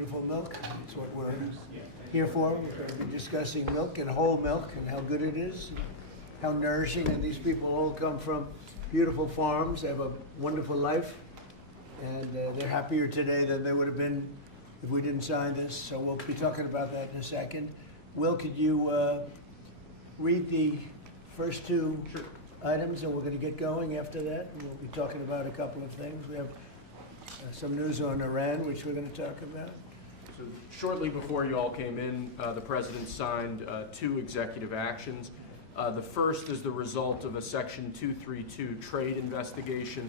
beautiful milk. That's what we're here for. We're going to be discussing milk and whole milk and how good it is, how nourishing. And these people all come from beautiful farms. They have a wonderful life. And they're happier today than they would have been if we didn't sign this. So we'll be talking about that in a second. Will, could you read the first two items, and we're going to get going after that. And we'll be talking about a couple of things. We have some news on Iran, which we're going to talk about. So shortly before you all came in, the president signed two executive actions. The first is the result of a Section 232 trade investigation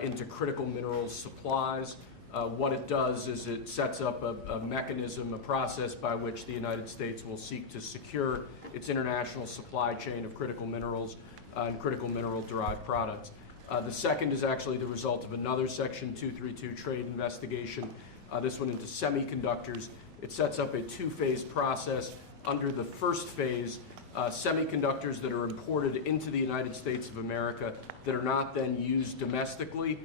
into critical minerals supplies. What it does is it sets up a mechanism, a process by which the United States will seek to secure its international supply chain of critical minerals and critical mineral-derived products. The second is actually the result of another Section 232 trade investigation, this one into semiconductors. It sets up a two-phase process. Under the first phase, semiconductors that are imported into the United States of America that are not then used domestically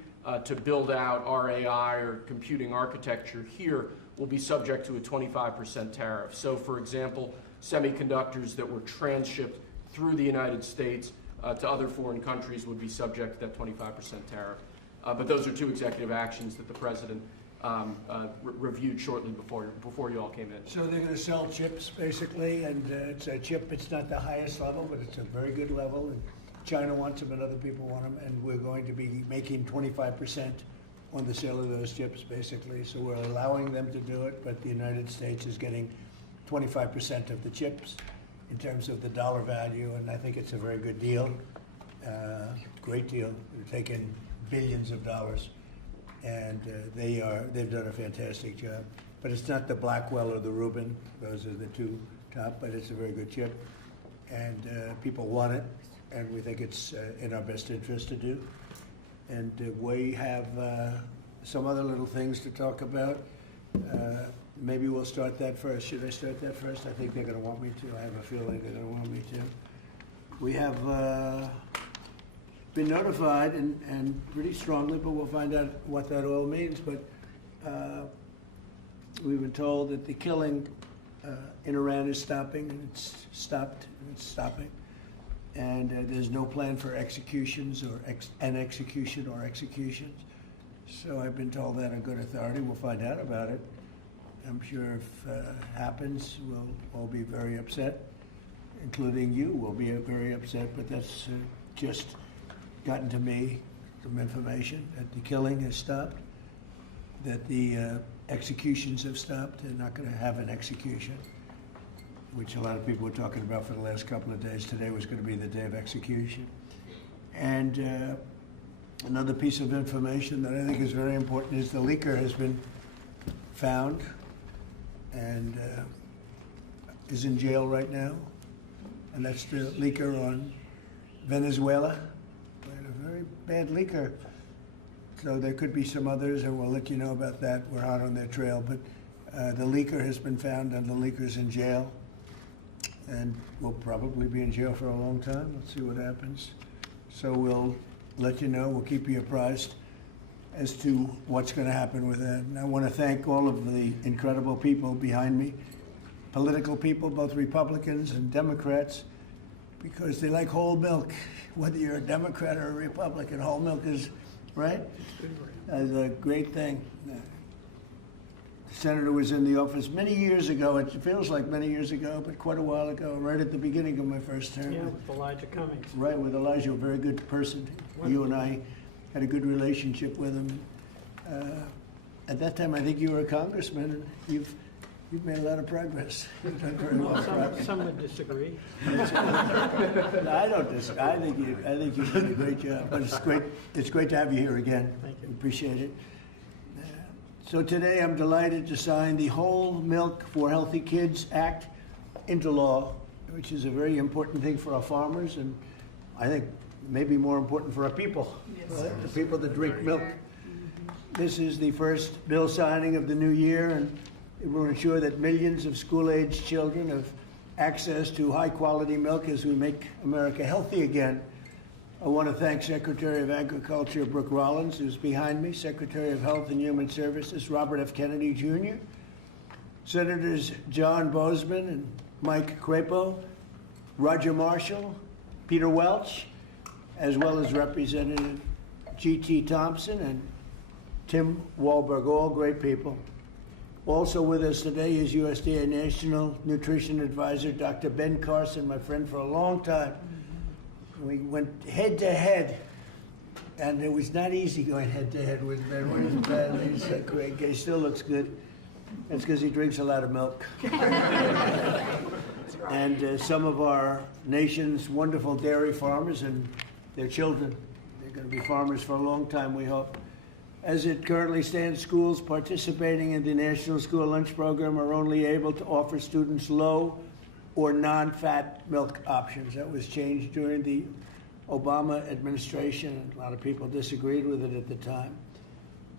to build out our AI or computing architecture here will be subject to a 25% tariff. So, for example, semiconductors that were transshipped through the United States to other foreign countries would be subject to that 25% tariff. But those are two executive actions that the president reviewed shortly before you all came in. So they're going to sell chips, basically, and it's a chip. It's not the highest level, but it's a very good level. And China wants them, and other people want them, and we're going to be making 25% on the sale of those chips, basically. So we're allowing them to do it, but the United States is getting 25% of the chips in terms of the dollar value, and I think it's a very good deal, great deal. They're taking billions of dollars, and they've done a fantastic job. But it's not the Blackwell or the Rubin; those are the two top. But it's a very good chip, and people want it, and we think it's in our best interest to do. And we have some other little things to talk about. Maybe we'll start that first. Should I start that first? I think they're going to want me to. I have a feeling they're going to want me to. We have been notified, and pretty strongly, but we'll find out what that all means. But we've been told that the killing in Iran is stopping, and it's stopped, and it's stopping. And there's no plan for executions or an execution or executions. So I've been told that on good authority. We'll find out about it. I'm sure if it happens, we'll all be very upset, including you will be very upset, but that's just gotten to me, some information that the killing has stopped, that the executions have stopped. They're not going to have an execution, which a lot of people were talking about for the last couple of days. Today was going to be the day of execution. And another piece of information that I think is very important is the leaker has been found and is in jail right now. And that's the leaker on Venezuela. We had a very bad leaker. So there could be some others, and we'll let you know about that. We're out on their trail. But the leaker has been found, and the leaker's in jail. And will probably be in jail for a long time. Let's see what happens. So we'll let you know. We'll keep you apprised as to what's going to happen with that. And I want to thank all of the incredible people behind me, political people, both Republicans and Democrats, because they like whole milk. Whether you're a Democrat or a Republican, whole milk is, right? That's a great thing. The senator was in the office many years ago. It feels like many years ago, but quite a while ago, right at the beginning of my first term. Yeah, with Elijah Cummings. Right, with Elijah, a very good person. Wonderful. You and I had a good relationship with him. At that time, I think you were a congressman, and you've made a lot of progress. You've done very well. Some would disagree. No, I don't disagree. I think you did a great job. But it's great. It's great to have you here again. Thank you. Appreciate it. So today, I'm delighted to sign the Whole Milk for Healthy Kids Act into law, which is a very important thing for our farmers, and I think maybe more important for our people, right? The people that drink milk. This is the first bill signing of the new year, and it will ensure that millions of school-aged children have access to high-quality milk as we make America healthy again. I want to thank Secretary of Agriculture Brooke Rollins, who's behind me, Secretary of Health and Human Services Robert F. Kennedy Jr., Senators John Bozeman and Mike Crapo, Roger Marshall, Peter Welch, as well as Representative G.T. Thompson and Tim Wahlberg, all great people. Also with us today is USDA National Nutrition Advisor, Dr. Ben Carson, my friend for a long time. We went head to head, and it was not easy going head to head with Ben. When he's bad, he's a great guy. He still looks good. That's because he drinks a lot of milk. And some of our nation's wonderful dairy farmers and their children. They're going to be farmers for a long time, we hope. As it currently stands, schools participating in the National School Lunch Program are only able to offer students low or non-fat milk options. That was changed during the Obama administration, and a lot of people disagreed with it at the time.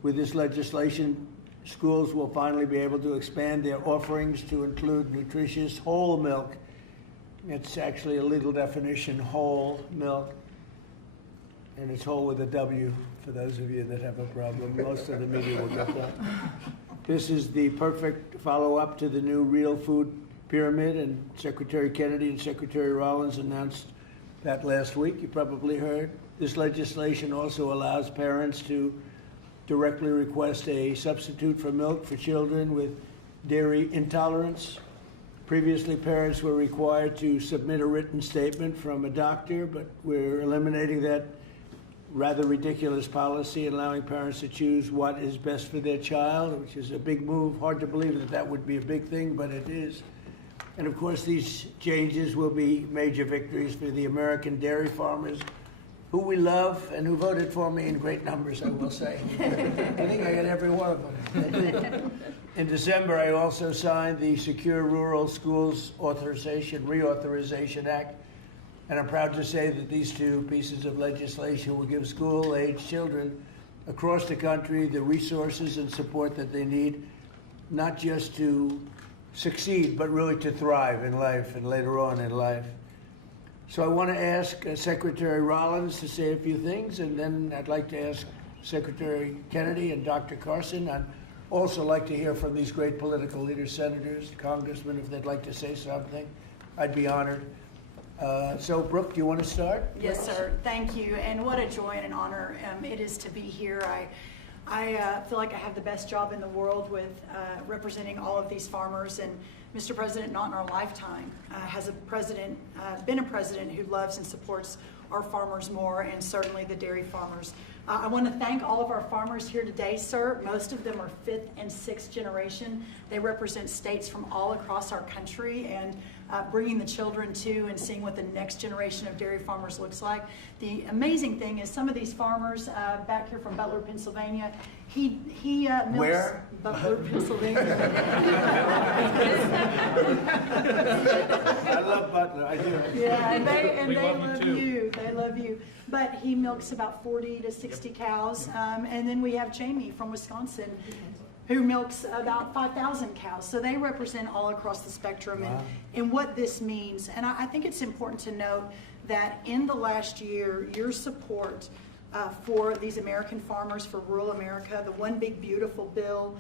With this legislation, schools will finally be able to expand their offerings to include nutritious whole milk. It's actually a legal definition, whole milk. And it's whole with a W, for those of you that have a problem. Most of the media will get that. This is the perfect follow-up to the new Real Food Pyramid, and Secretary Kennedy and Secretary Rollins announced that last week. You probably heard. This legislation also allows parents to directly request a substitute for milk for children with dairy intolerance. Previously, parents were required to submit a written statement from a doctor, but we're eliminating that rather ridiculous policy, allowing parents to choose what is best for their child, which is a big move. Hard to believe that that would be a big thing, but it is. And of course, these changes will be major victories for the American dairy farmers, who we love and who voted for me in great numbers, I will say. I think I got every one of them. In December, I also signed the Secure Rural Schools Reauthorization Act, and I'm proud to say that these two pieces of legislation will give school-age children across the country the resources and support that they need, not just to succeed, but really to thrive in life and later on in life. So I want to ask Secretary Rollins to say a few things, and then I'd like to ask Secretary Kennedy and Dr. Carson. I'd also like to hear from these great political leaders, senators, congressmen, if they'd like to say something. I'd be honored. So, Brooke, do you want to start? Yes, sir. Thank you. And what a joy and an honor it is to be here. I feel like I have the best job in the world with representing all of these farmers. And Mr. President, not in our lifetime, has been a president who loves and supports our farmers more, and certainly the dairy farmers. I want to thank all of our farmers here today, sir. Most of them are 5th and 6th generation. They represent states from all across our country, and bringing the children to and seeing what the next generation of dairy farmers looks like. The amazing thing is some of these farmers back here from Butler, Pennsylvania, he milks. Where? Butler, Pennsylvania. I love Butler, I do. Yeah, and they love you. They love you. But he milks about 40 to 60 cows. And then we have Jamie from Wisconsin, who milks about 5,000 cows. So they represent all across the spectrum. Wow. And what this means. And I think it's important to note that in the last year, your support for these American farmers, for rural America, the One Big Beautiful Bill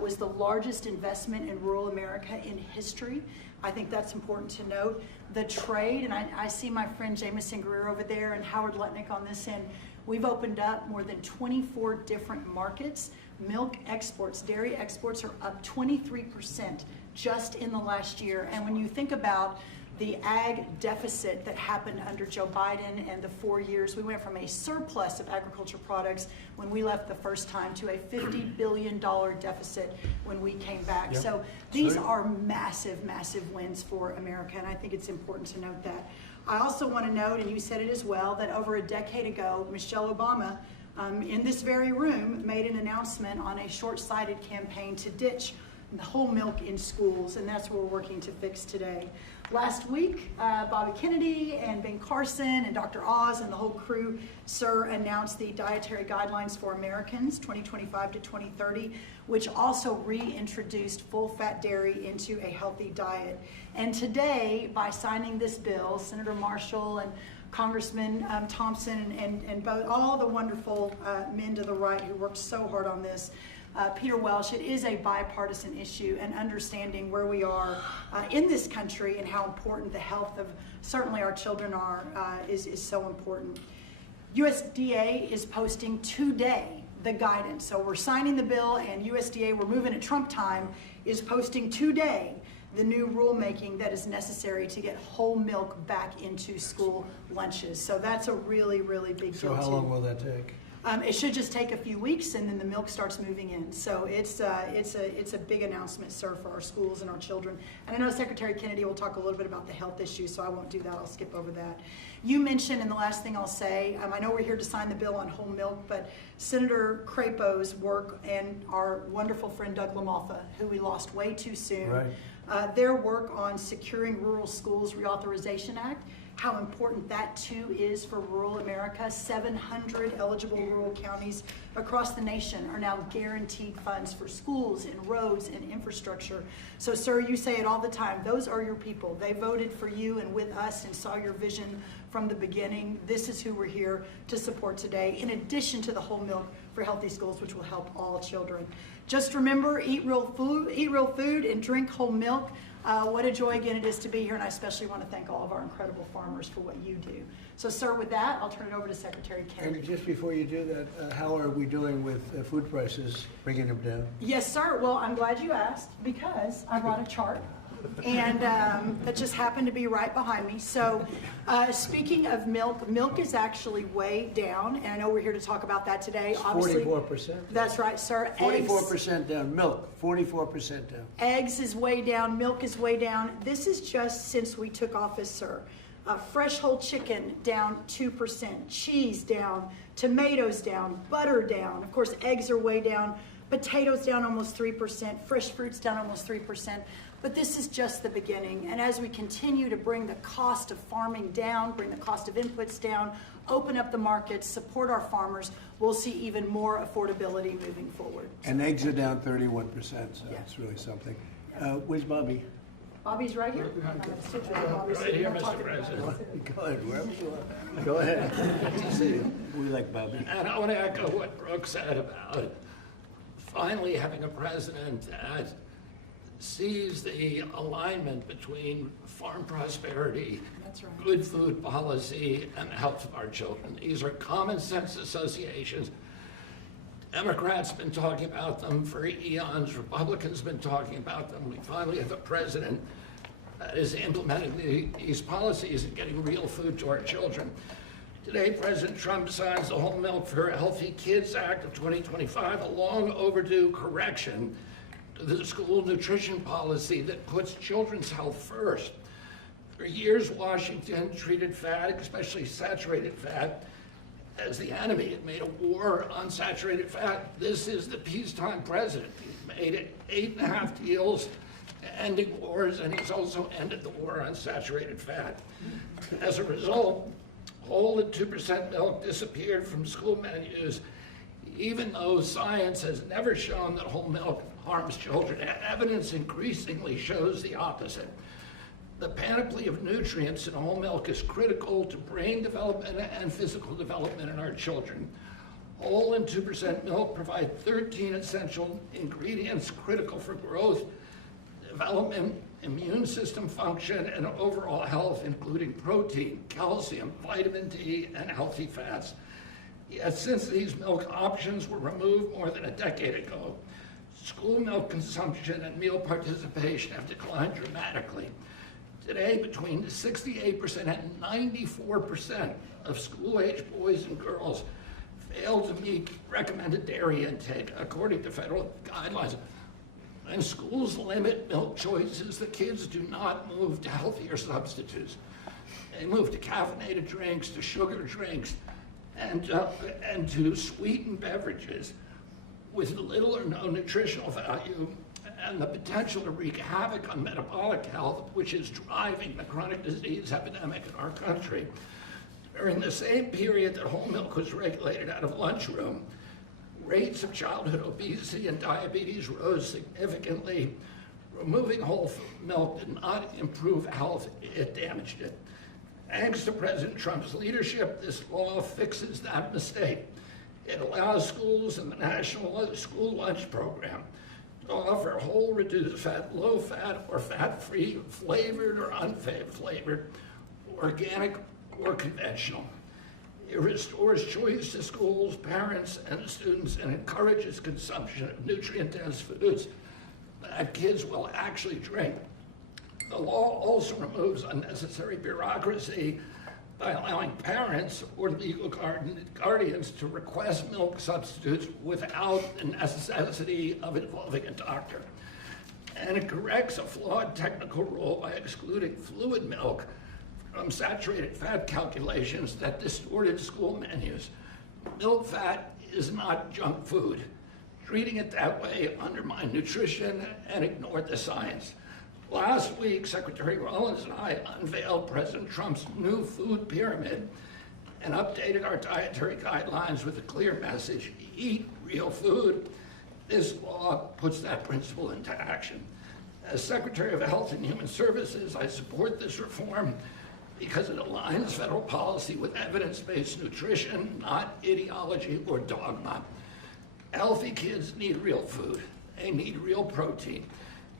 was the largest investment in rural America in history. I think that's important to note. The trade, and I see my friend Jameson Greer over there and Howard Lutnick on this end, we've opened up more than 24 different markets. Milk exports, dairy exports are up 23% just in the last year. And when you think about the ag deficit that happened under Joe Biden and the 4 years, we went from a surplus of agriculture products when we left the first time to a $50 billion deficit when we came back. Yep. So these are massive, massive wins for America, and I think it's important to note that. I also want to note, and you said it as well, that over a decade ago, Michelle Obama, in this very room, made an announcement on a short-sighted campaign to ditch the whole milk in schools, and that's what we're working to fix today. Last week, Bobby Kennedy and Ben Carson and Dr. Oz and the whole crew, sir, announced the Dietary Guidelines for Americans 2025 to 2030, which also reintroduced full-fat dairy into a healthy diet. And today, by signing this bill, Senator Marshall and Congressman Thompson and both all the wonderful men to the right who worked so hard on this, Peter Welsh, it is a bipartisan issue, and understanding where we are in this country and how important the health of certainly our children are is so important. USDA is posting today the guidance. So we're signing the bill, and USDA, we're moving at Trump time, is posting today the new rulemaking that is necessary to get whole milk back into school lunches. So that's a really, really big deal. So how long will that take? It should just take a few weeks, and then the milk starts moving in. So it's a big announcement, sir, for our schools and our children. And I know Secretary Kennedy will talk a little bit about the health issue, so I won't do that. I'll skip over that. You mentioned, and the last thing I'll say, I know we're here to sign the bill on whole milk, but Senator Crapo's work and our wonderful friend Doug LaMalfa, who we lost way too soon, Right. Their work on securing Rural Schools Reauthorization Act, how important that too is for rural America. 700 eligible rural counties across the nation are now guaranteed funds for schools and roads and infrastructure. So, sir, you say it all the time. Those are your people. They voted for you and with us and saw your vision from the beginning. This is who we're here to support today, in addition to the whole milk for healthy schools, which will help all children. Just remember, eat real food and drink whole milk. What a joy again it is to be here, and I especially want to thank all of our incredible farmers for what you do. So, sir, with that, I'll turn it over to Secretary Kennedy. And just before you do that, how are we doing with food prices, bringing them down? Yes, sir. Well, I'm glad you asked, because I brought a chart, and that just happened to be right behind me. So, speaking of milk, milk is actually way down, and I know we're here to talk about that today. Obviously, 44%. That's right, sir. 44% down. Milk, 44% down. Eggs is way down, milk is way down. This is just since we took office, sir. Fresh whole chicken down 2%, cheese down, tomatoes down, butter down. Of course, eggs are way down, potatoes down almost 3%, fresh fruits down almost 3%. But this is just the beginning. And as we continue to bring the cost of farming down, bring the cost of inputs down, open up the markets, support our farmers, we'll see even more affordability moving forward. And eggs are down 31%, so Yeah. it's really something. Where's Bobby? Bobby's right here. Right here, Mr. President. Go ahead, wherever you are. Go ahead. Good to see you. We like Bobby. And I want to echo what Brooke said about finally having a president that sees the alignment between farm prosperity, That's right. good food policy, and the health of our children. These are common sense associations. Democrats have been talking about them for eons. Republicans have been talking about them. We finally have a president that is implementing these policies and getting real food to our children. Today, President Trump signs the Whole Milk for Healthy Kids Act of 2025, a long overdue correction to the school nutrition policy that puts children's health first. For years, Washington treated fat, especially saturated fat, as the enemy. It made a war on saturated fat. This is the peacetime president. He's made it 8.5 deals ending wars, and he's also ended the war on saturated fat. As a result, whole and 2% milk disappeared from school menus, even though science has never shown that whole milk harms children. Evidence increasingly shows the opposite. The panoply of nutrients in whole milk is critical to brain development and physical development in our children. Whole and 2% milk provide 13 essential ingredients critical for growth, development, immune system function, and overall health, including protein, calcium, vitamin D, and healthy fats. Yet since these milk options were removed more than a decade ago, school milk consumption and meal participation have declined dramatically. Today, between 68% and 94% of school-age boys and girls fail to meet recommended dairy intake, according to federal guidelines. When schools limit milk choices, the kids do not move to healthier substitutes. They move to caffeinated drinks, to sugar drinks, and to sweetened beverages with little or no nutritional value and the potential to wreak havoc on metabolic health, which is driving the chronic disease epidemic in our country. During the same period that whole milk was regulated out of lunchroom, rates of childhood obesity and diabetes rose significantly. Removing whole milk did not improve health, it damaged it. Thanks to President Trump's leadership, this law fixes that mistake. It allows schools in the National School Lunch Program to offer whole reduced fat, low fat, or fat-free, flavored or unflavored, organic or conventional. It restores choice to schools, parents, and students and encourages consumption of nutrient-dense foods that kids will actually drink. The law also removes unnecessary bureaucracy by allowing parents or legal guardians to request milk substitutes without the necessity of involving a doctor. And it corrects a flawed technical rule by excluding fluid milk from saturated fat calculations that distorted school menus. Milk fat is not junk food. Treating it that way undermined nutrition and ignored the science. Last week, Secretary Rollins and I unveiled President Trump's new food pyramid and updated our dietary guidelines with a clear message: eat real food. This law puts that principle into action. As Secretary of Health and Human Services, I support this reform because it aligns federal policy with evidence-based nutrition, not ideology or dogma. Healthy kids need real food. They need real protein.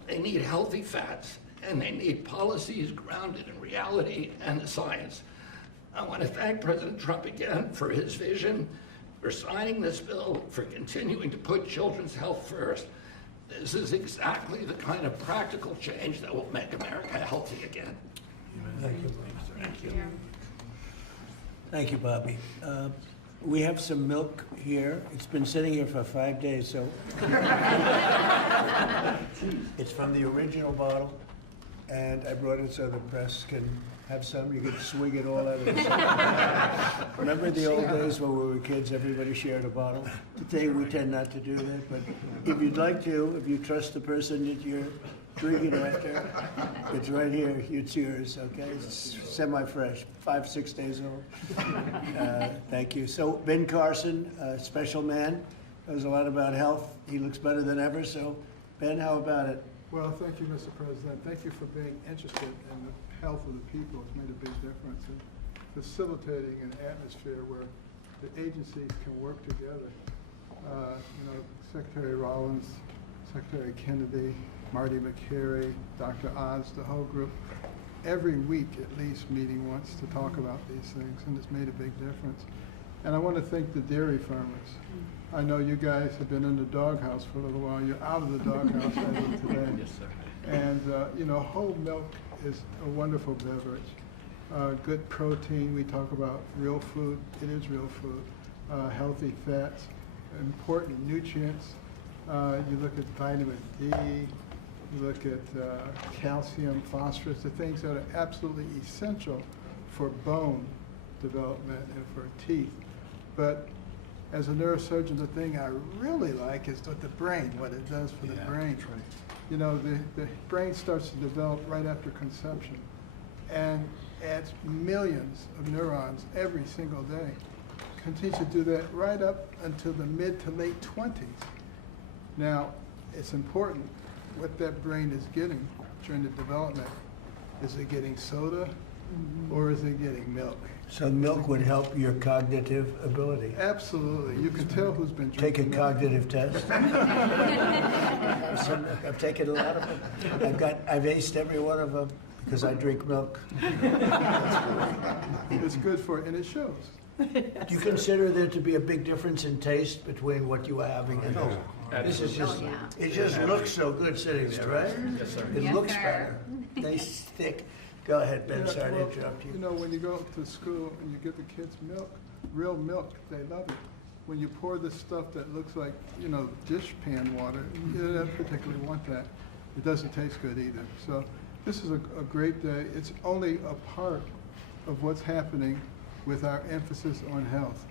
They need healthy fats, and they need policies grounded in reality and the science. I want to thank President Trump again for his vision, for signing this bill, for continuing to put children's health first. This is exactly the kind of practical change that will make America healthy again. Thank you. Thank you. Thank you, Bobby. We have some milk here. It's been sitting here for 5 days, so. It's from the original bottle, and I brought it so the press can have some. You can swig it all out of it. Remember the old days when we were kids, everybody shared a bottle? Today we tend not to do that, but if you'd like to, if you trust the person that you're drinking after, it's right here, it's yours, okay? It's semi-fresh, 5-6 days old. Thank you. So Ben Carson, special man, knows a lot about health. He looks better than ever, so Ben, how about it? Well, thank you, Mr. President. Thank you for being interested in the health of the people. It's made a big difference in facilitating an atmosphere where the agencies can work together. Secretary Rollins, Secretary Kennedy, Marty McCary, Dr. Oz, the whole group, every week at least meeting once to talk about these things, and it's made a big difference. And I want to thank the dairy farmers. I know you guys have been in the doghouse for a little while. You're out of the doghouse as of today. Yes, sir. And, whole milk is a wonderful beverage. Good protein. We talk about real food. It is real food. Healthy fats, important nutrients. You look at vitamin D. You look at calcium, phosphorus, the things that are absolutely essential for bone development and for teeth. But as a neurosurgeon, the thing I really like is with the brain, what it does for the brain. Right. You know, the brain starts to develop right after conception and adds millions of neurons every single day. Continues to do that right up until the mid to late 20s. Now, it's important what that brain is getting during the development. Is it getting soda or is it getting milk? So milk would help your cognitive ability. Absolutely. You can tell who's been Take a drinking milk. cognitive test. I've taken a lot of them. I've aced every one of them because I drink milk. It's good for it, and it shows. Do you consider there to be a big difference in taste between what you are having and this? This is just, it just looks so good sitting there, right? Yes, sir. It Yes, looks sir. better. They stick. Go ahead, Ben, Yeah, sorry to well, interrupt You you. know, when you go to school and you give the kids milk, real milk, they love it. When you pour this stuff that looks like, dish pan water, you don't particularly want that. It doesn't taste good either. So this is a great day. It's only a part of what's happening with our emphasis on health.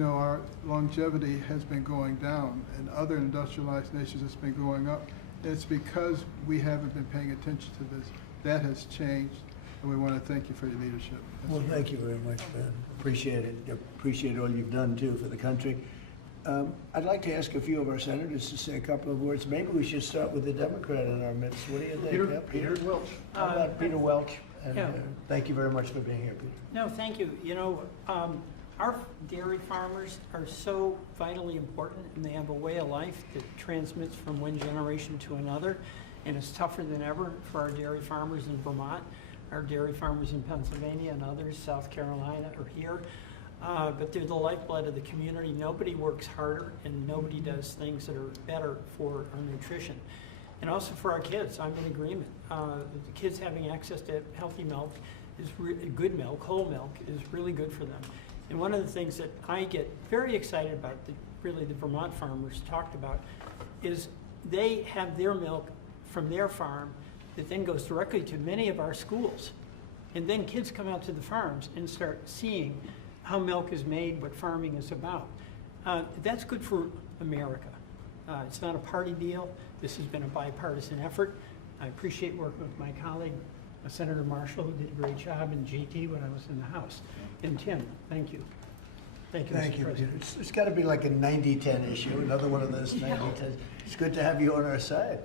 Our longevity has been going down. In other industrialized nations, it's been going up. And it's because we haven't been paying attention to this. That has changed, and we want to thank you for your leadership. Well, thank you very much, Ben. Appreciate it. Appreciate all you've done, too, for the country. I'd like to ask a few of our senators to say a couple of words. Maybe we should start with the Democrat in our midst. What do you think? Yeah, Peter Welch. How about Peter Welch? And, Yeah. thank you very much for being here, Peter. No, thank you. Our dairy farmers are so vitally important, and they have a way of life that transmits from one generation to another, and it's tougher than ever for our dairy farmers in Vermont, our dairy farmers in Pennsylvania and others, South Carolina or here. But they're the lifeblood of the community. Nobody works harder, and nobody does things that are better for our nutrition. And also for our kids, I'm in agreement. The kids having access to healthy milk is good milk, whole milk, is really good for them. And one of the things that I get very excited about, that really the Vermont farmers talked about, is they have their milk from their farm that then goes directly to many of our schools. And then kids come out to the farms and start seeing how milk is made, what farming is about. That's good for America. It's not a party deal. This has been a bipartisan effort. I appreciate working with my colleague, Senator Marshall, who did a great job, and GT when I was in the House. And Tim, thank you. Thank you, Thank Mr. you, Peter. President. It's got to be like a 90-10 issue, another one of those 90-10. It's good to have you on our side.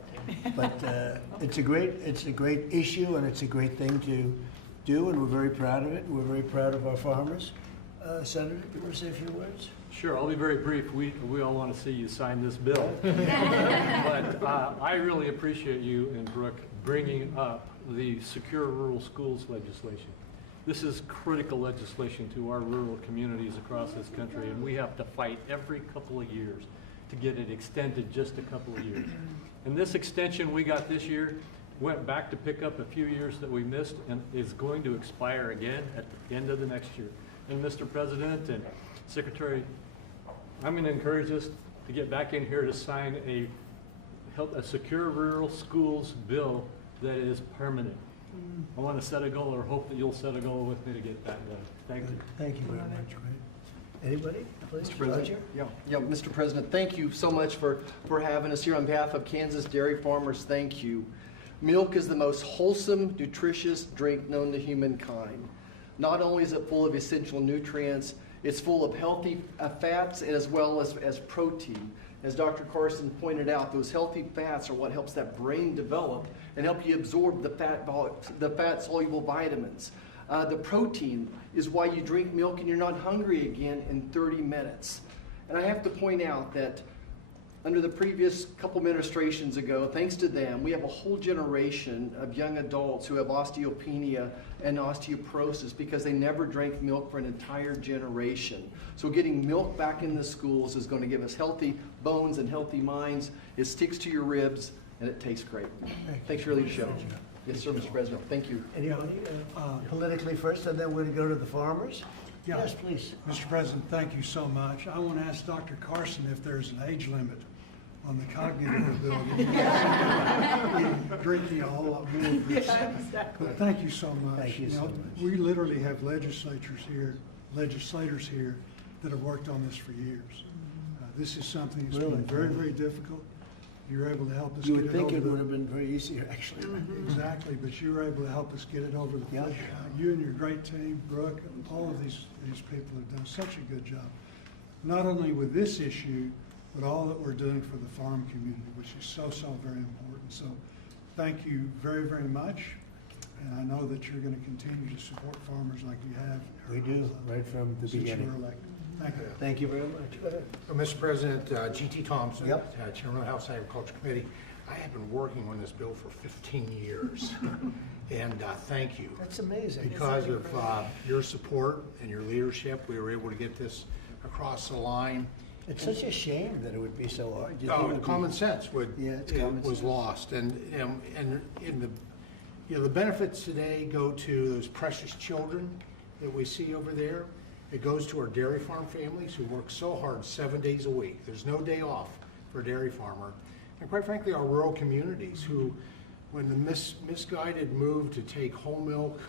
But it's a great issue, and it's a great thing to do, and we're very proud of it. We're very proud of our farmers. Senator, do you want to say a few words? Sure, I'll be very brief. We all want to see you sign this bill. But I really appreciate you and Brooke bringing up the Secure Rural Schools legislation. This is critical legislation to our rural communities across this country, and we have to fight every couple of years to get it extended just a couple of years. And this extension we got this year went back to pick up a few years that we missed and is going to expire again at the end of the next year. And Mr. President and Secretary, I'm going to encourage us to get back in here to sign a Secure Rural Schools bill that is permanent. I want to set a goal, or hope that you'll set a goal with me to get that done. Thank you. Thank you very much. Anybody, please? Mr. President? Roger? Yeah, Mr. President, thank you so much for having us here. On behalf of Kansas dairy farmers, thank you. Milk is the most wholesome, nutritious drink known to humankind. Not only is it full of essential nutrients, it's full of healthy fats as well as protein. As Dr. Carson pointed out, those healthy fats are what helps that brain develop and help you absorb the fat-soluble vitamins. The protein is why you drink milk and you're not hungry again in 30 minutes. And I have to point out that under the previous couple administrations ago, thanks to them, we have a whole generation of young adults who have osteopenia and osteoporosis because they never drank milk for an entire generation. So getting milk back in the schools is going to give us healthy bones and healthy minds. It sticks to your ribs and it tastes great. Thanks for your leadership. Yes, sir, Mr. President. Thank you. Anybody? Politically first, and then we're going to go to the farmers. Yeah. Yes, please. Mr. President, thank you so much. I want to ask Dr. Carson if there's an age limit on the cognitive ability. Drinking a whole lot more of this. Yeah, exactly. But thank you so much. Thank you so much. We literally have legislators here that have worked on this for years. This is something that's Really? been very, very difficult. You're able to help us You get would it think over it the- would have been very easy, actually. Exactly, but you were able to help us get it over the Yeah. finish line. You and your great team, Brooke, and all of these people have done such a good job. Not only with this issue, but all that we're doing for the farm community, which is so, so very important. So thank you very, very much. And I know that you're going to continue to support farmers like you have. We do, right from the Since you beginning. were elected. Thank you. Thank you very much. Go ahead. Mr. President, G.T. Thompson, Yep. Chairman of the House Agriculture Committee. I have been working on this bill for 15 years, and thank you. That's amazing. Because of your support and your leadership, we were able to get this across the line. It's such a shame that it would be so hard. You'd think it would be- Common sense was lost, and in the benefits today go to those precious children that we see over there. It goes to our dairy farm families who work so hard 7 days a week. There's no day off for a dairy farmer. And quite frankly, our rural communities who, when the misguided move to take whole milk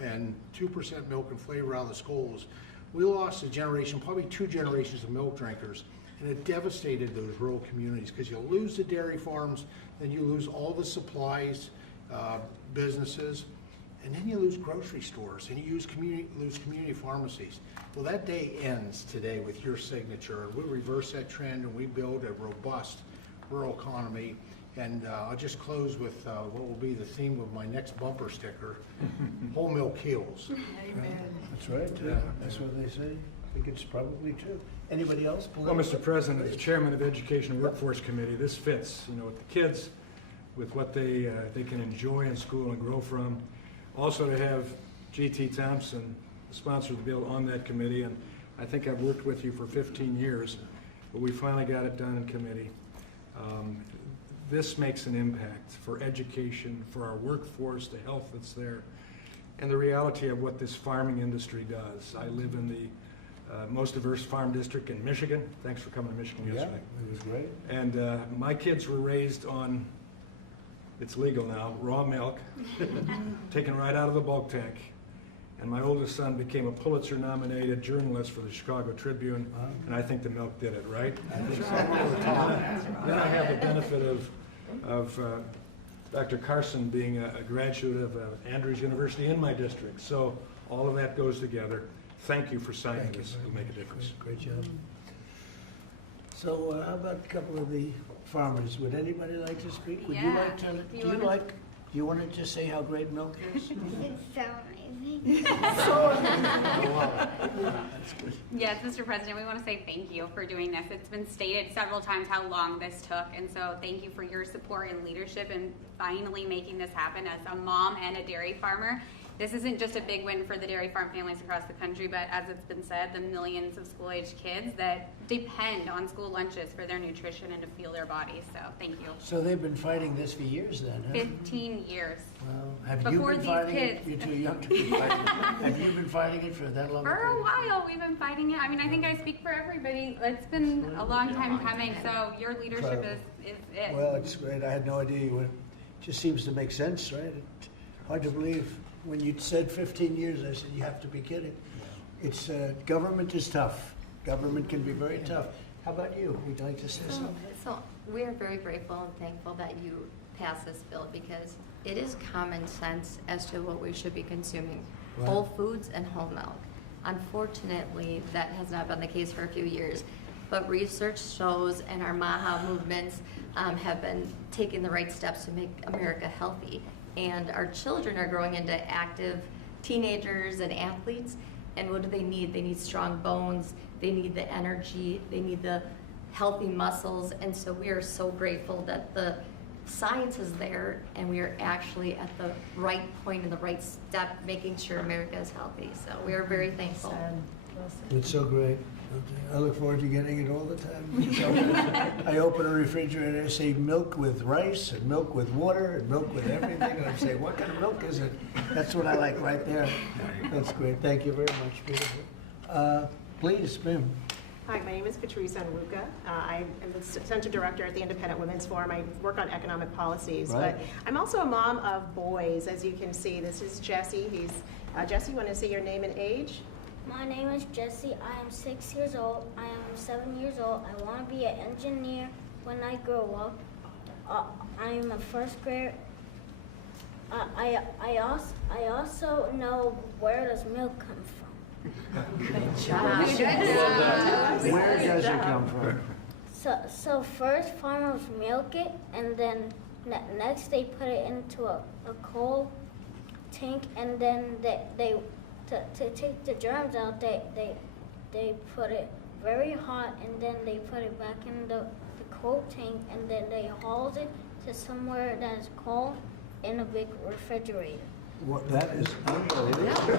and 2% milk and flavor out of the schools, we lost a generation, probably 2 generations of milk drinkers, and it devastated those rural communities because you lose the dairy farms, then you lose all the supplies, businesses, and then you lose grocery stores, and you lose community pharmacies. Well, that day ends today with your signature, and we reverse that trend and we build a robust rural economy. And I'll just close with what will be the theme of my next bumper sticker, whole milk heals. Amen. That's right. Yeah. That's what they say. think it's probably true. Anybody else? Well, Mr. President, as chairman of the Education and Workforce Committee, this fits, with the kids, with what they can enjoy in school and grow from. Also to have G.T. Thompson, the sponsor of the bill, on that committee, and I think I've worked with you for 15 years, but we finally got it done in committee. This makes an impact for education, for our workforce, the health that's there, and the reality of what this farming industry does. I live in the most diverse farm district in Michigan. Thanks for coming to Michigan yesterday. It was great. And my kids were raised on, it's legal now, raw milk, taken right out of the bulk tank. And my oldest son became a Pulitzer-nominated journalist for the Chicago Tribune, and I think the milk did it, right? I think so. Then I have the benefit of Dr. Carson being a graduate of Andrews University in my district. So all of that goes together. Thank you for signing this. It'll make a difference. Great job. So how about a couple of the farmers? Would anybody like to speak? Would you like to? Do you want to just say how great milk is? It's so amazing. That's good. Yes, Mr. President, we want to say thank you for doing this. It's been stated several times how long this took, and so thank you for your support and leadership in finally making this happen. As a mom and a dairy farmer, this isn't just a big win for the dairy farm families across the country, but as it's been said, the millions of school-aged kids that depend on school lunches for their nutrition and to fuel their bodies. So thank you. So they've been fighting this for years then, huh? 15 years. Well, have Before you been these fighting kids. it? You're too young to be fighting it. Have you been fighting it for that long? For a while, we've been fighting it. I mean, I think I speak for everybody. It's been a long time coming, so your leadership is it. Well, it's great. I had no idea. It just seems to make sense, right? It's hard to believe. When you said 15 years, I said, you have to be kidding. It's government is tough. Government can be very tough. How about you? Would you like to say something? So we are very grateful and thankful that you passed this bill because it is common sense as to what we should be consuming. Right. Whole foods and whole milk. Unfortunately, that has not been the case for a few years. But research shows and our MAHA movements have been taking the right steps to make America healthy. And our children are growing into active teenagers and athletes. And what do they need? They need strong bones, they need the energy, they need the healthy muscles. And so we are so grateful that the science is there and we are actually at the right point and the right step making sure America is healthy. So we are very thankful. It's so great. I look forward to getting it all the time. I open a refrigerator, I say milk with rice and milk with water and milk with everything. And I say, what kind of milk is it? That's what I like right there. That's great. Thank you very much. Beautiful. Please, ma'am. Hi, my name is Patrice Onwuka. I am the Center Director at the Independent Women's Forum. I work on economic policies, Right. but I'm also a mom of boys. As you can see, this is Jesse. Jesse, you want to say your name and age? My name is Jesse. I am 6 years old. I am 7 years old. I want to be an engineer when I grow up. I am a first grader. I also know where does milk come from. Good job. Where does it come from? So first farmers milk it, and then next they put it into a coal tank, and then they to take the germs out, they put it very hot, and then they put it back in the coal tank, and then they haul it to somewhere that is cold in a big refrigerator. What, that is unbelievable.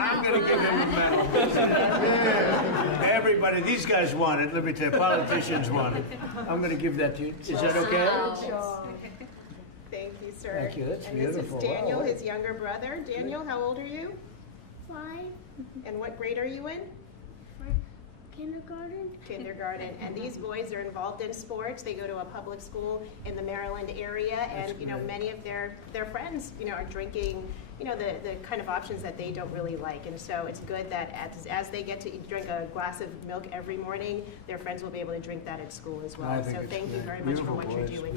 I'm going to give him a medal. Everybody, these guys want it. Let me tell you, politicians want it. I'm going to give that to you. Is that okay? Thank you, sir. Thank you. That's and beautiful. This is Daniel, Wow. his younger brother. Daniel, how old are you? 5. And what grade are you in? Kindergarten. Kindergarten. And these boys are involved in sports. They go to a public school in the Maryland area, and many of their friends are drinking the kind of options that they don't really like. And so it's good that as they get to drink a glass of milk every morning, their friends will be able to drink that at school as well. So thank you very much for what you're doing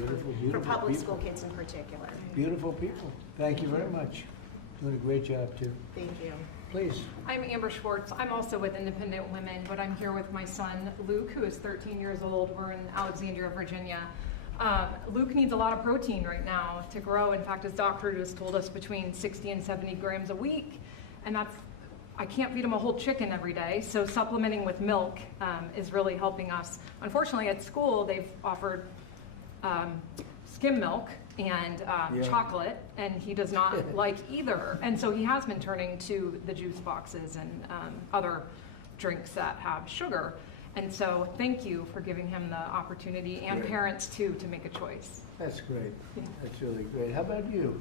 for public school kids in particular. Beautiful people. Thank you very much. Doing a great job too. Thank you. Please. I'm Amber Schwartz. I'm also with Independent Women, but I'm here with my son, Luke, who is 13 years old. We're in Alexandria, Virginia. Luke needs a lot of protein right now to grow. In fact, his doctor just told us between 60 and 70 grams a week, and I can't feed him a whole chicken every day, so supplementing with milk is really helping us. Unfortunately, at school, they've offered skim milk and chocolate, and he does not like either. And so he has been turning to the juice boxes and other drinks that have sugar. And so thank you for giving him the opportunity, and Great. parents too, to make a choice. That's great. That's really great. How about you?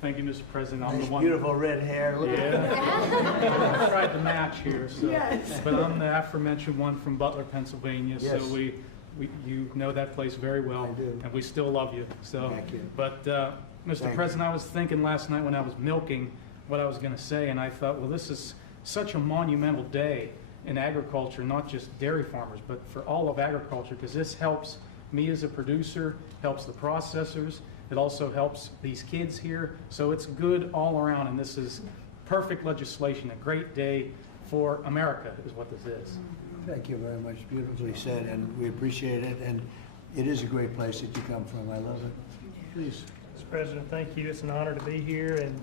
Thank you, Mr. President. I'm Nice, the one. beautiful red hair. Look at Yeah. I tried to match here, so. Yes. But I'm the aforementioned one from Butler, Pennsylvania. Yes. So you know that place very well. I do. And we still love you. So. Thank you. But Mr. Thank President, I was thinking last night when I was milking what I was going to say, and I thought, well, this is such a monumental day in agriculture, not just dairy farmers, but for all of agriculture, because this helps me as a producer, helps the processors. It also helps these kids here. So it's good all around, and this is perfect legislation, a great day for America is what this is. Thank you very much. Beautifully said, and we appreciate it. And it is a great place that you come from. I love it. Please. Mr. President, thank you. It's an honor to be here, and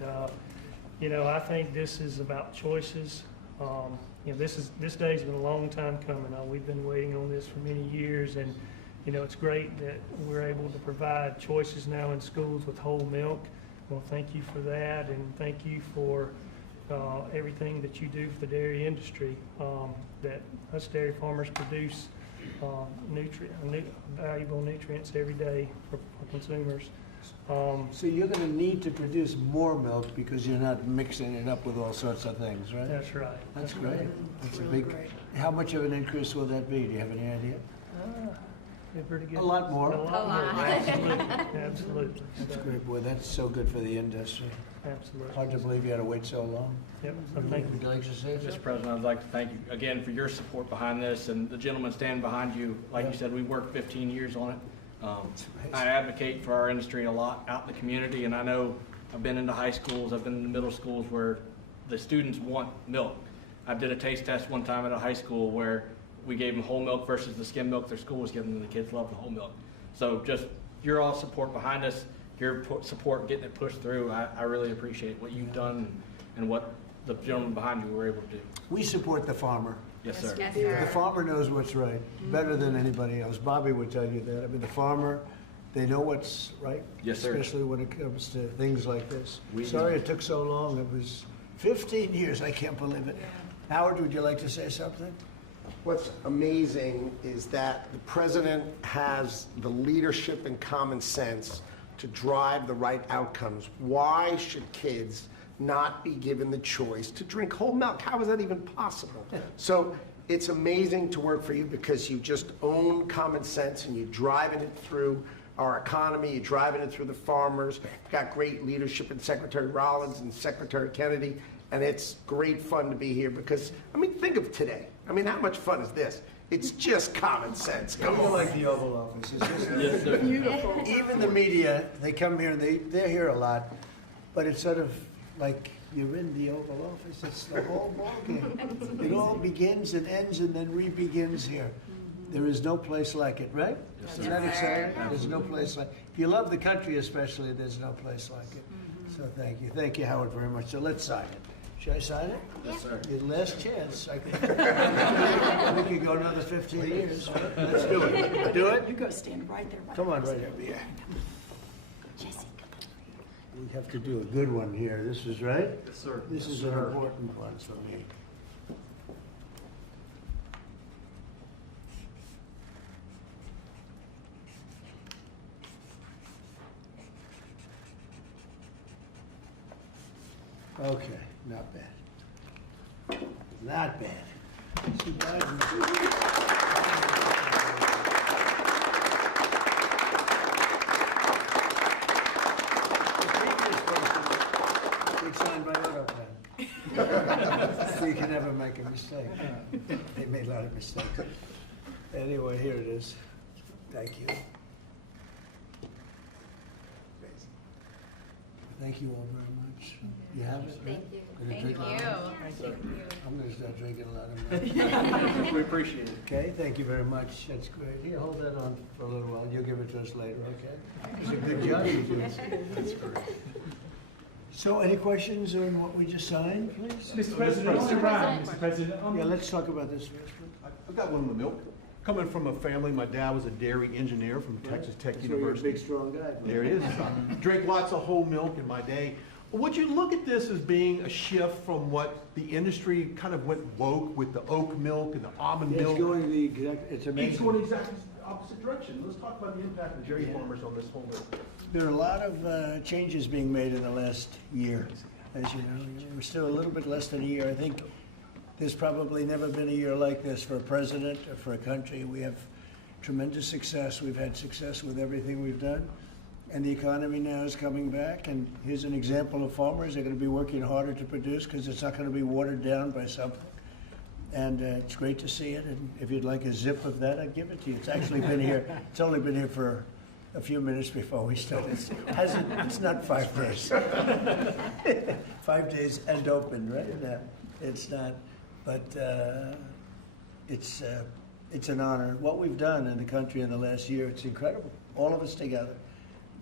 you know, I think this is about choices. You know, this day's been a long time coming. We've been waiting on this for many years, and you know, it's great that we're able to provide choices now in schools with whole milk. Well, thank you for that, and thank you for everything that you do for the dairy industry. That us dairy farmers produce valuable nutrients every day for consumers. So you're going to need to produce more milk because you're not mixing it up with all sorts of things, right? That's right. That's great. That's a Really big. great. How much of an increase will that be? Do you have any idea? They're pretty good. A lot more. A lot more. Absolutely. Absolutely. That's So, great, boy. That's so good for the industry. absolutely. Hard to believe you had to wait so long. Yep. So thank you. Would you like to say Mr. something? President, I'd like to thank you again for your support behind this, and the gentleman standing behind you. Like you said, we worked 15 years on it. I advocate for our industry a lot out in the community, and I know I've been into high schools, I've been in the middle schools where the students want milk. I did a taste test one time at a high school where we gave them whole milk versus the skim milk their school was giving them. The kids love the whole milk. So just your all support behind us, your support getting it pushed through, I really appreciate what you've done and what the gentleman behind you were able to do. We support the farmer. Yes, sir. Yes, The sir. farmer knows what's right, better than anybody else. Bobby would tell you that. I mean, the farmer, they know what's right. Yes, sir. Especially when it comes to things like this. We Sorry do. it took so long. It was 15 years. I can't believe it. Howard, would you like to say something? What's amazing is that the president has the leadership and common sense to drive the right outcomes. Why should kids not be given the choice to drink whole milk? How is that even possible? So it's amazing to work for you because you just own common sense and you're driving it through our economy, you're driving it through the farmers. You've got great leadership in Secretary Rollins and Secretary Kennedy, and it's great fun to be here because, I mean, think of today. I mean, how much fun is this? It's just common sense. Come Even on. like the Oval Office. It's just Yes, sir. Beautiful. even the media, they come here and they're here a lot, but it's sort of like you're in the Oval Office. It's the whole ballgame. It all begins and ends and then re-begins here. There is no place like it, right? Yes, Isn't that exciting? There's no place like if you love the country especially, there's no place like it. So thank you. Thank you, Howard, very much. So let's sign it. Should I sign it? Yes, sir. Your last chance. We could go another 15 years. Let's do it. Do it? You go stand right there. Come on, right over here. We have to do a good one here. This is right? Yes, sir. This is an important one for me. Okay, not bad. Not bad. See, Biden- Big sign by AutoPen. So you can never make a mistake. They made a lot of mistakes. Anyway, here it is. Thank you. Thank you all very much. You have it? Thank you. Gonna Thank drink you. a lot? Thank you. I'm gonna start drinking a lot of milk. We appreciate it. Okay, thank you very much. That's great. Here, hold that on for a little while. You'll give it to us later, okay? It's a good job you do. That's great. So, any questions on what we just signed, please? Mr. President, Mr. Brown, Mr. President. Yeah, let's talk about this first. I've got one on the milk. Coming from a family, my dad was a dairy engineer from Texas Tech That's where you're a University. big, strong guy. There it is. Drink lots of whole milk in my day. Would you look at this as being a shift from what the industry kind of went woke with the oat milk and the almond It's milk? going the exact, it's amazing. It's going exactly the opposite direction. Let's talk about the impact of dairy farmers on this whole milk. There are a lot of changes being made in the last year, as you know. We're still a little bit less than a year. I think there's probably never been a year like this for a president or for a country. We have tremendous success. We've had success with everything we've done. And the economy now is coming back. And here's an example of farmers. They're going to be working harder to produce because it's not going to be watered down by something. And it's great to see it. And if you'd like a zip of that, I'd give it to you. It's actually been here. It's only been here for a few minutes before we started. It's not 5 days. 5 days and open, right? No, it's not. But it's an honor. What we've done in the country in the last year, it's incredible. All of us together.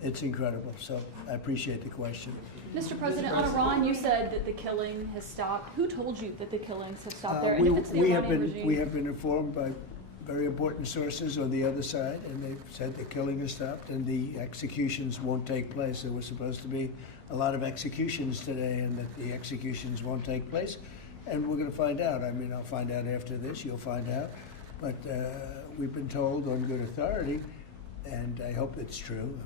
It's incredible. So I appreciate the question. Mr. President, on Iran, you said that the killing has stopped. Who told you that the killings have stopped there? And if it's the Iranian regime? We have been informed by very important sources on the other side, and they've said the killing has stopped and the executions won't take place. There was supposed to be a lot of executions today, and that the executions won't take place. And we're going to find out. I mean, I'll find out after this. You'll find out. But we've been told on good authority, and I hope it's true.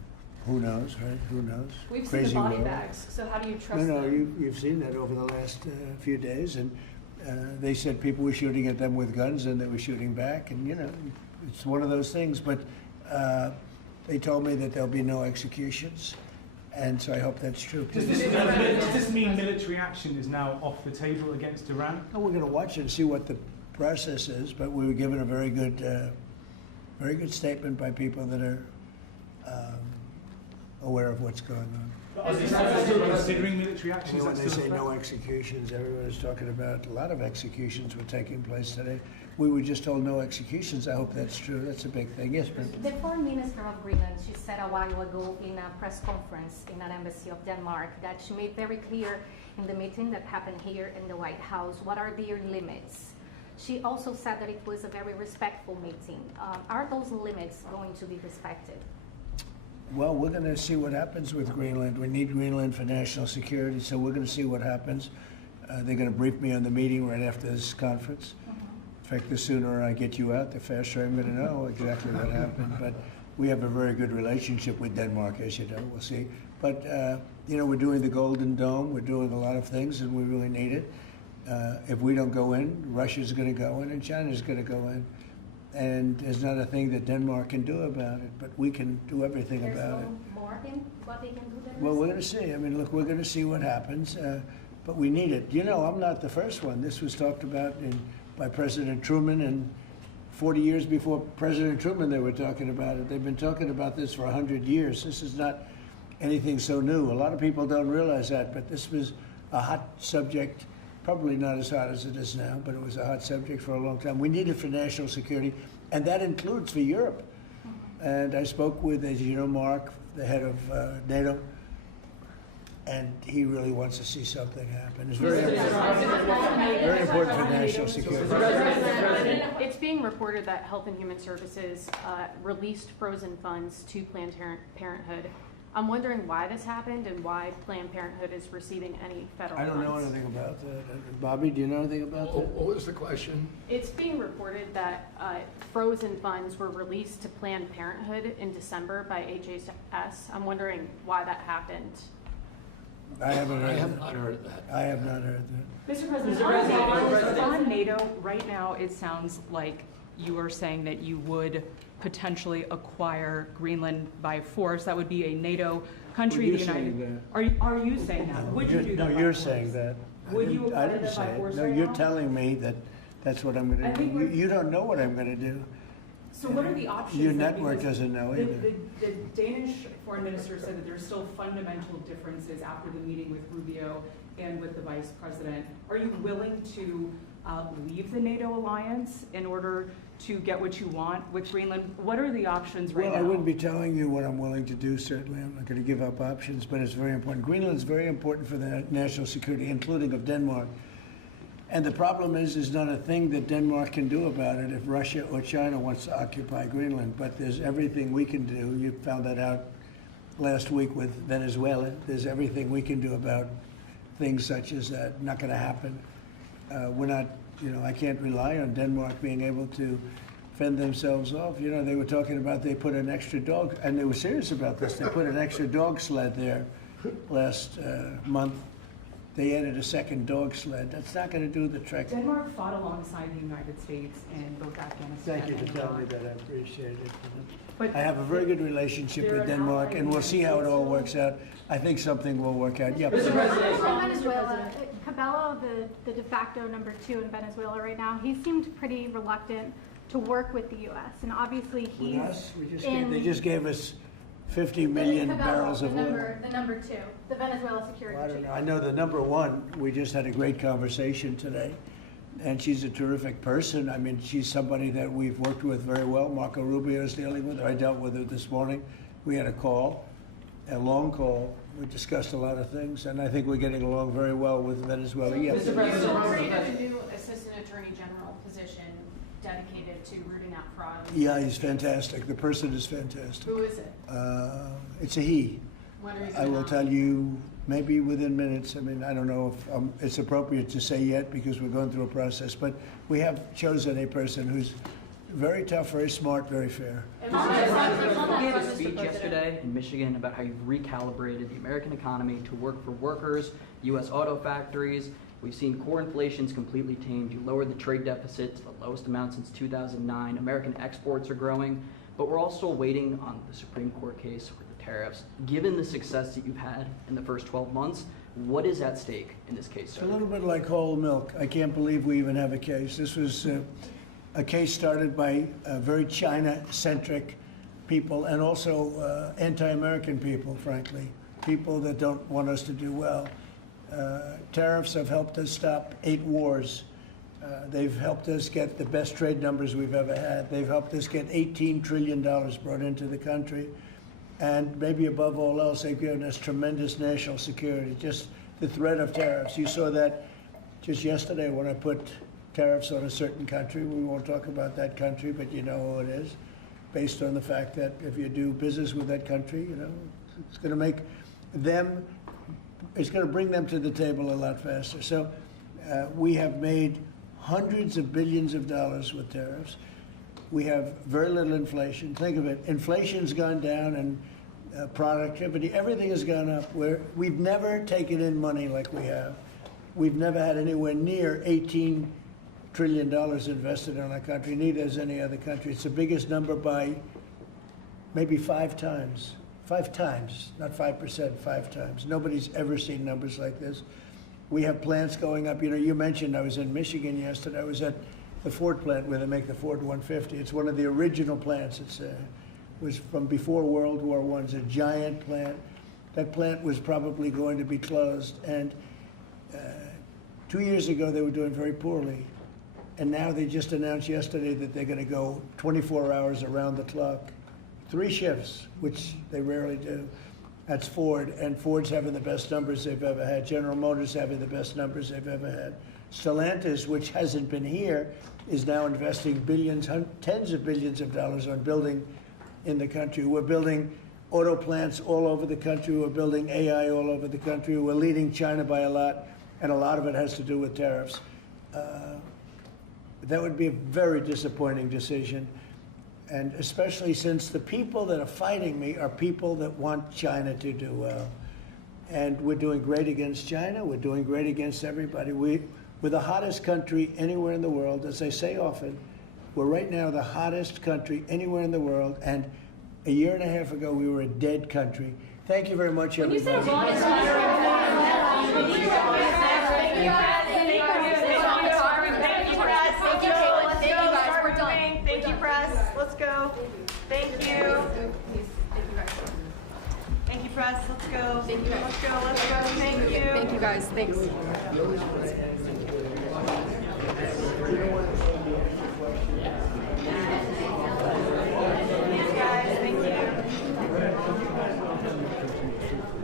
Who knows, right? Who knows? We've Crazy seen the body world. bags, so how do you trust No, them? you've seen that over the last few days, and they said people were shooting at them with guns, and they were shooting back, and you know, it's one of those things. But they told me that there'll be no executions, and so I hope that's true. Does this mean military action is now off the table against Iran? Oh, we're going to watch it and see what the process is, but we were given a very good statement by people that are aware of what's going on. Are they still considering military action? You know, when Is they that still say a threat? no executions, everyone's talking about a lot of executions were taking place today. We were just told no executions. I hope that's true. That's a big thing. Yes, ma'am. The Foreign Minister of Greenland, she said a while ago in a press conference in an embassy of Denmark that she made very clear in the meeting that happened here in the White House what are their limits. She also said that it was a very respectful meeting. Are those limits going to be respected? Well, we're going to see what happens with Greenland. We need Greenland for national security, so we're going to see what happens. They're going to brief me on the meeting right after this conference. In fact, the sooner I get you out, the faster I'm going to know exactly what happened. But we have a very good relationship with Denmark, as you know. We'll see. But, you know, we're doing the Golden Dome. We're doing a lot of things, and we really need it. If we don't go in, Russia's going to go in, and China's going to go in. And there's not a thing that Denmark can do about it, but we can do everything about it. There's no more than what they can do than Well, we're going to see. I mean, look, we're going to see what happens, but we need it. You know, I'm not the first one. This was talked about by President Truman, and 40 years before President Truman, they were talking about it. They've been talking about this for 100 years. This is not anything so new. A lot of people don't realize that, but this was a hot subject. Probably not as hot as it is now, but it was a hot subject for a long time. We need it for national security, and that includes for Europe. And I spoke with, as you know, Mark, the head of NATO, and he really wants to see something happen. It's very important for national security. It's being reported that Health and Human Services released frozen funds to Planned Parenthood. I'm wondering why this happened and why Planned Parenthood is receiving any federal I don't know funds. anything about that. Bobby, do you know anything about that? What was the question? It's being reported that frozen funds were released to Planned Parenthood in December by HHS. I'm wondering why that happened. I haven't heard I that. have not heard that. I have not heard that. Mr. President, on NATO, right now, it sounds like you are saying that you would potentially acquire Greenland by force. That would be a NATO country. Well, you're saying Are you saying that? Would you do that? No, by you're force? saying that. Would you I acquire didn't that by say it. force No, right you're now? telling me that that's what I'm going I to think do. You don't know what I'm going to do. So what are the options? Your then? network Because doesn't know either. The Danish foreign minister said that there's still fundamental differences after the meeting with Rubio and with the vice president. Are you willing to leave the NATO alliance in order to get what you want with Greenland? What are the options right now? Well, I wouldn't be telling you what I'm willing to do, certainly. I'm not going to give up options, but it's very important. Greenland is very important for the national security, including of Denmark. And the problem is, there's not a thing that Denmark can do about it if Russia or China wants to occupy Greenland. But there's everything we can do. You found that out last week with Venezuela. There's everything we can do about things such as that. Not going to happen. We're not, I can't rely on Denmark being able to fend themselves off. They were talking about they put an extra dog, and they were serious about this. They put an extra dog sled there last month. They added a second dog sled. That's not going to do the trick. Denmark fought alongside the United States in both Afghanistan Thank you and for telling me Iraq. that. I appreciate it. But I have a very good relationship they're with an Denmark, ally and we'll of the see how it United all States. works out. I think something will work out. Yeah. Venezuela, Cabello, the de facto number 2 in Venezuela right now, he seemed pretty reluctant to work with the U.S. And obviously he's With us? They just gave us 50 million barrels of oil. The number 2, the Venezuela security I don't chief. know. I know the number 1. We just had a great conversation today, and she's a terrific person. I mean, she's somebody that we've worked with very well. Marco Rubio is dealing with her. I dealt with her this morning. We had a long call. We discussed a lot of things, and I think we're getting along very well with Venezuela. Yeah. Mr. President, created a new Assistant Attorney General position dedicated to rooting out fraud. Yeah, he's fantastic. The person is fantastic. Who is it? It's a he. When are you I will gonna- tell you maybe within minutes. I mean, I don't know if it's appropriate to say yet because we're going through a process, but we have chosen a person who's very tough, very smart, very fair. You gave a speech yesterday in Michigan about how you've recalibrated the American economy to work for workers, U.S. auto factories. We've seen core inflation's completely tamed. You lowered the trade deficit to the lowest amount since 2009. American exports are growing, but we're all still waiting on the Supreme Court case with the tariffs. Given the success that you've had in the first 12 months, what is at stake in this case, sir? It's a little bit like whole milk. I can't believe we even have a case. This was a case started by very China-centric people and also anti-American people, frankly, people that don't want us to do well. Tariffs have helped us stop 8 wars. They've helped us get the best trade numbers we've ever had. They've helped us get $18 trillion brought into the country. And maybe above all else, they've given us tremendous national security. Just the threat of tariffs. You saw that just yesterday when I put tariffs on a certain country. We won't talk about that country, but you know who it is, based on the fact that if you do business with that country, it's going to make them, it's going to bring them to the table a lot faster. So we have made hundreds of billions of dollars with tariffs. We have very little inflation. Think of it, inflation's gone down and productivity, everything has gone up. We've never taken in money like we have. We've never had anywhere near $18 trillion invested in our country, neither has any other country. It's the biggest number by maybe 5 times. 5 times, not 5%, 5 times. Nobody's ever seen numbers like this. We have plants going up. You mentioned I was in Michigan yesterday. I was at the Ford plant where they make the Ford 150. It's one of the original plants. It was from before World War I. It's a giant plant. That plant was probably going to be closed. And 2 years ago, they were doing very poorly. And now they just announced yesterday that they're going to go 24 hours around the clock. 3 shifts, which they rarely do. That's Ford, and Ford's having the best numbers they've ever had. General Motors having the best numbers they've ever had. Stellantis, which hasn't been here, is now investing billions, tens of billions of dollars on building in the country. We're building auto plants all over the country. We're building AI all over the country. We're leading China by a lot, and a lot of it has to do with tariffs. That would be a very disappointing decision. And especially since the people that are fighting me are people that want China to do well. And we're doing great against China. We're doing great against everybody. We're the hottest country anywhere in the world. As I say often, we're right now the hottest country anywhere in the world. And a year and a half ago, we were a dead country. Thank you very much, everybody. Thank you, press. Let's go. us. Let's go. Thank you. Let's go. Let's go. Thank you. Thank you, guys. Thanks. Thanks, guys. Thank you.